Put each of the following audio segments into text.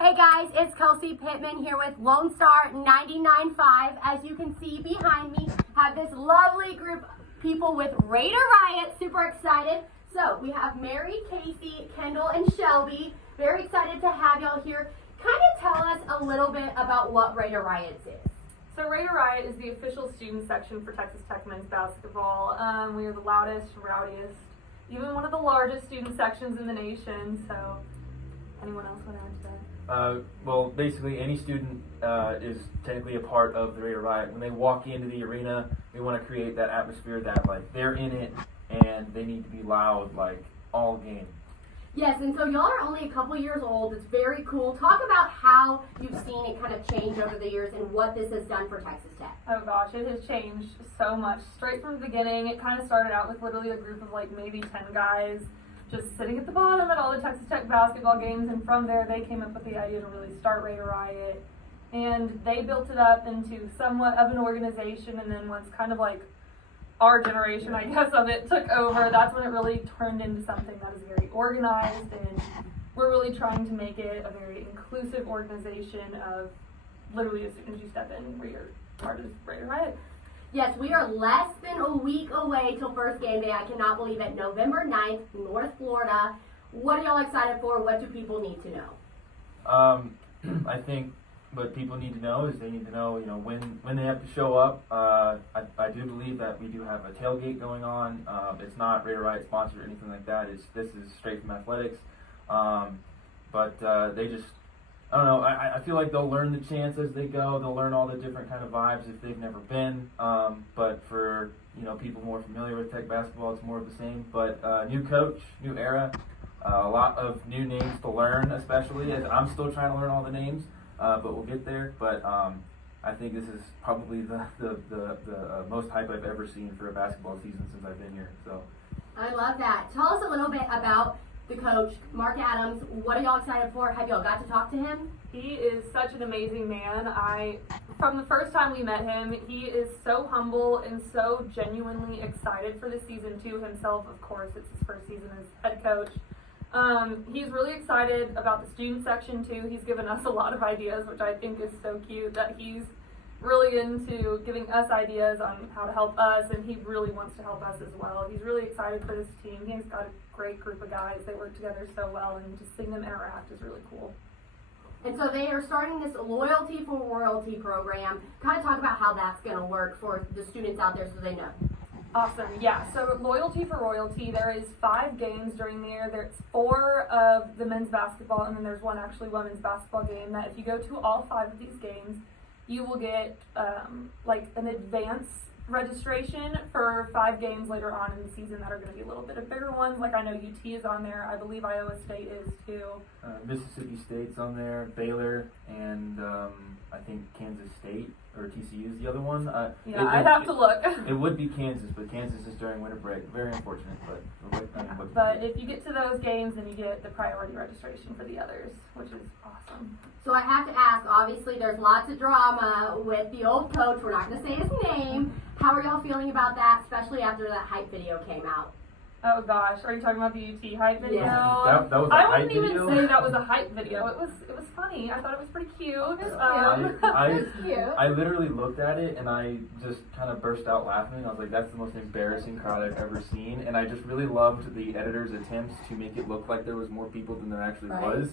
Hey guys, it's Kelsey Pittman here with Lonestar 99.5. As you can see behind me, have this lovely group of people with Raider Riot, super excited. So we have Mary, Casey, Kendall, and Shelby. Very excited to have y'all here. Kind of tell us a little bit about what Raider Riot is. So Raider Riot is the official student section for Texas Tech men's basketball. We are the loudest, rowdiest, even one of the largest student sections in the nation. So anyone else want to add to that? Well, basically any student is technically a part of the Raider Riot. When they walk into the arena, we want to create that atmosphere that like they're in it and they need to be loud like all game. Yes, and so y'all are only a couple years old. It's very cool. Talk about how you've seen it kind of change over the years and what this has done for Texas Tech. Oh gosh, it has changed so much. Straight from the beginning, it kind of started out with literally a group of like maybe 10 guys just sitting at the bottom at all the Texas Tech basketball games, and from there they came up with the idea to really start Raider Riot, and they built it up into somewhat of an organization, and then once kind of like our generation, I guess, of it took over, that's when it really turned into something that is very organized, and we're really trying to make it a very inclusive organization of literally as soon as you step in, you're part of Raider Riot. Yes, we are less than a week away till first game day. I cannot believe it. November 9th, North Florida. What are y'all excited for? What do people need to know? I think what people need to know is they need to know, when they have to show up. I do believe that we do have a tailgate going on. It's not Raider Riot sponsored or anything like that. This is straight from athletics. But they just, I don't know, I feel like they'll learn the chants as they go. They'll learn all the different kind of vibes if they've never been. But for, people more familiar with Tech basketball, it's more of the same. But new coach, new era, a lot of new names to learn, especially as I'm still trying to learn all the names. But we'll get there. But I think this is probably the most hype I've ever seen for a basketball season since I've been here. So I love that. Tell us a little bit about the coach, Mark Adams. What are y'all excited for? Have y'all got to talk to him? He is such an amazing man. From the first time we met him, he is so humble and so genuinely excited for the season too himself. Of course, it's his first season as head coach. He's really excited about the student section too. He's given us a lot of ideas, which I think is so cute that he's really into giving us ideas on how to help us, and he really wants to help us as well. He's really excited for this team. He's got a great group of guys. They work together so well, and just seeing them interact is really cool. And so they are starting this Loyalty for Royalty program. Kind of talk about how that's going to work for the students out there so they know. Awesome. Yeah, so Loyalty for Royalty, there is 5 games during the year. There's 4 of the men's basketball, and then there's one actually women's basketball game that if you go to all 5 of these games, you will get like an advance registration for 5 games later on in the season that are going to be a little bit of bigger ones. Like I know UT is on there. I believe Iowa State is too. Mississippi State's on there, Baylor, and I think Kansas State or TCU is the other one. I'd have to look. It would be Kansas, but Kansas is during winter break. Very unfortunate, but if you get to those games, then you get the priority registration for the others, which is awesome. So I have to ask, obviously there's lots of drama with the old coach. We're not going to say his name. How are y'all feeling about that, especially after that hype video came out? Oh gosh, are you talking about the UT hype video? Yeah. That was a hype wouldn't even video? say that was a hype video. It was funny. I thought it was pretty cute. I literally looked at it and I just kind of burst out laughing. I was like, that's the most embarrassing crowd I've ever seen. And I just really loved the editor's attempts to make it look like there was more people than there actually was.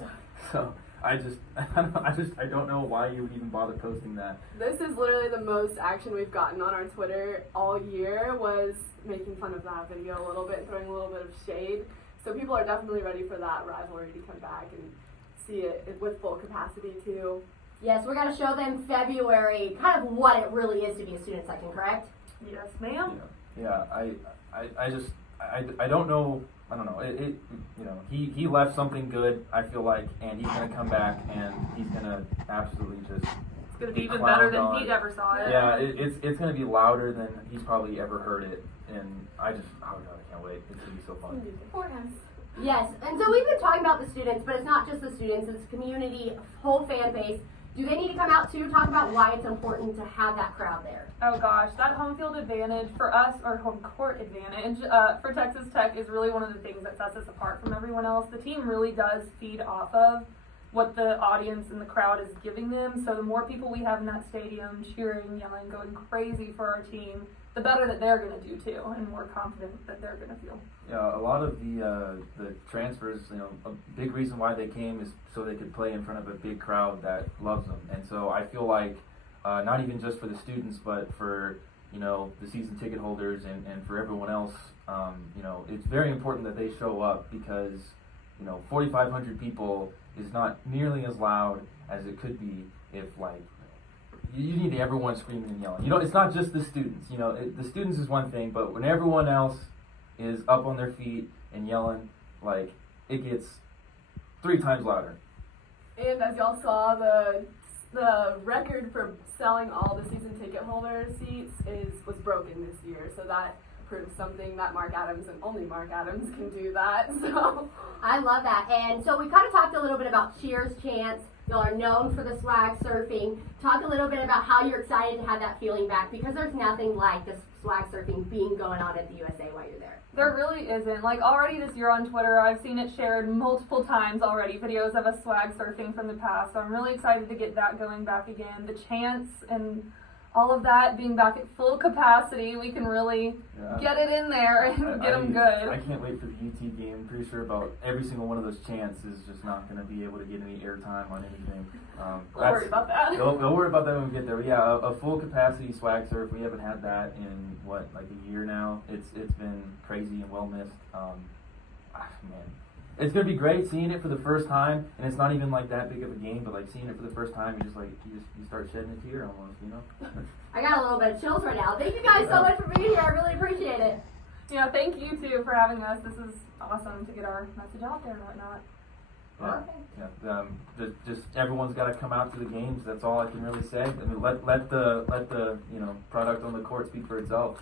So I don't know why you would even bother posting that. This is literally the most action we've gotten on our Twitter all year, was making fun of that video a little bit, throwing a little bit of shade. So people are definitely ready for that rivalry to come back and see it with full capacity too. Yes, we're going to show them February kind of what it really is to be a student section, correct? Yes, ma'am. Yeah, I don't know. I don't know. He left something good, I feel like, and he's gonna come back and he's gonna absolutely just. It's gonna be even better than he ever saw it. Yeah, it's gonna be louder than he's probably ever heard it, and oh god, I can't wait. It's gonna be so fun. For us. Yes, and so we've been talking about the students, but it's not just the students, it's the community, whole fan base. Do they need to come out too? Talk about why it's important to have that crowd there. Oh gosh, that home field advantage for us, or home court advantage for Texas Tech is really one of the things that sets us apart from everyone else. The team really does feed off of what the audience and the crowd is giving them. So the more people we have in that stadium cheering, yelling, going crazy for our team, the better that they're going to do too, and more confident that they're going to feel. Yeah, a lot of the transfers, you know, a big reason why they came is so they could play in front of a big crowd that loves them. And so I feel like not even just for the students, but for, you know, the season ticket holders and for everyone else, you know, it's very important that they show up because, you know, 4,500 people is not nearly as loud as it could be if, like, you need everyone screaming and yelling. You know, it's not just the students. You know, the students is one thing, but when everyone else is up on their feet and yelling, like, it gets 3 times louder. And as y'all saw, the record for selling all the season ticket holder seats was broken this year. So that proves something that Mark Adams and only Mark Adams can do that. So I love that. And so we kind of talked a little bit about cheers, chants. Y'all are known for the swag surfing. Talk a little bit about how you're excited to have that feeling back, because there's nothing like the swag surfing being going on at the USA while you're there. There really isn't. Like, already this year on Twitter, I've seen it shared multiple times already, videos of us swag surfing from the past. So I'm really excited to get that going back again. The chants and all of that being back at full capacity, we can really get it in there and get them good. I can't wait for the UT game. I'm pretty sure about every single one of those chants is just not going to be able to get any airtime on anything. Don't worry about that. We'll worry about that when we get there. But yeah, a full capacity swag surf. We haven't had that in what, like a year now. It's been crazy and well missed. Man. It's gonna be great seeing it for the first time, and it's not even like that big of a game, but like seeing it for the first time, you start shedding a tear almost, you know. I got a little bit of chills right now. Thank you guys so much for being here. I really appreciate it. Yeah, thank you too for having us. This is awesome to get our message out there and whatnot. Just everyone's got to come out to the games. That's all I can really say. I mean, let the you know, product on the court speak for itself.